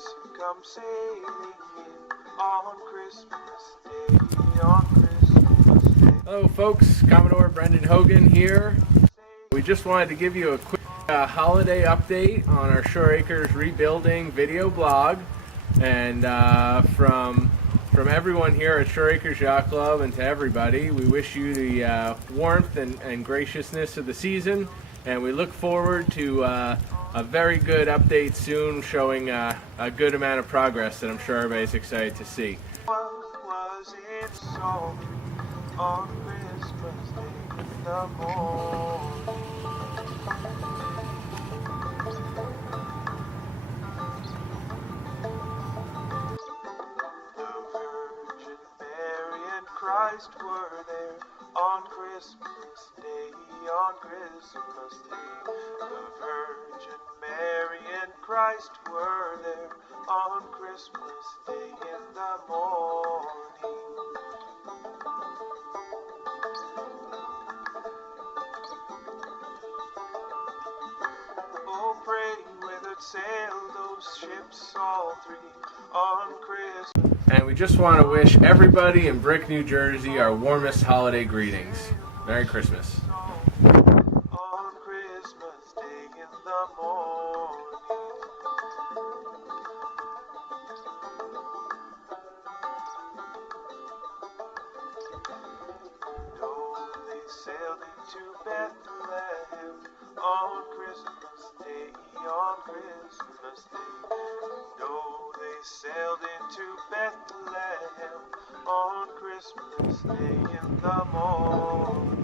ships come sailing in on Christmas Day, on Christmas Day. Hello folks, Commodore Brendan Hogan here. We just wanted to give you a quick holiday update on our Shore Acres Rebuilding video blog. And from everyone here at Shore Acres Yacht Club and to everybody, we wish you the warmth and graciousness of the season. And we look forward to a very good update soon showing a good amount of progress that I'm sure everybody's excited to see. What was it so on Christmas Day in the morning? Christ were there on Christmas Day, on Christmas Day. The Virgin Mary and Christ were there on Christmas Day in the morning. Oh, pray whither sailed those ships all three on Christmas. And we just want to wish everybody in Brick, New Jersey our warmest holiday greetings. Merry Christmas. On Christmas Day in the morning. Though they sailed into Bethlehem on Christmas Day, on Christmas Day. Though they sailed into Bethlehem on Christmas Day in the morning.